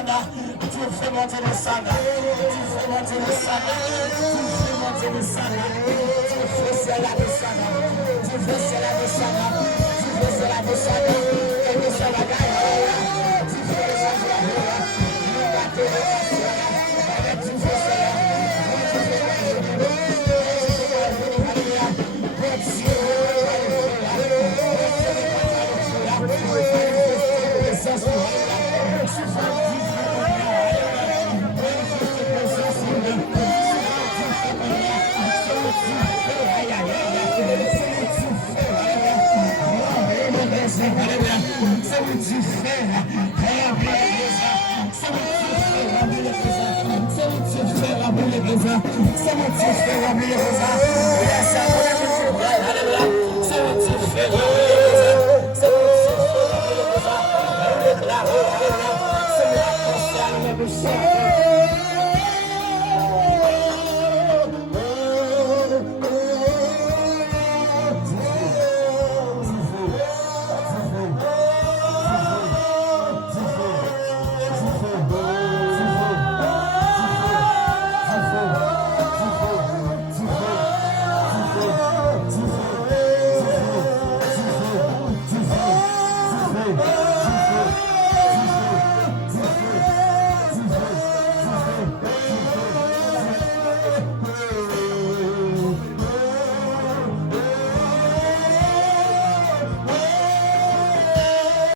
sana, tu fais monter le sana, tu fais monter le sana, tu fais monter le sana, tu fais cela de sana, tu fais cela de sana, tu fais cela de sana, et que ça va gagner, tu fais ça de la joie, nous battons le passion, et tu fais cela, tu fais Yes,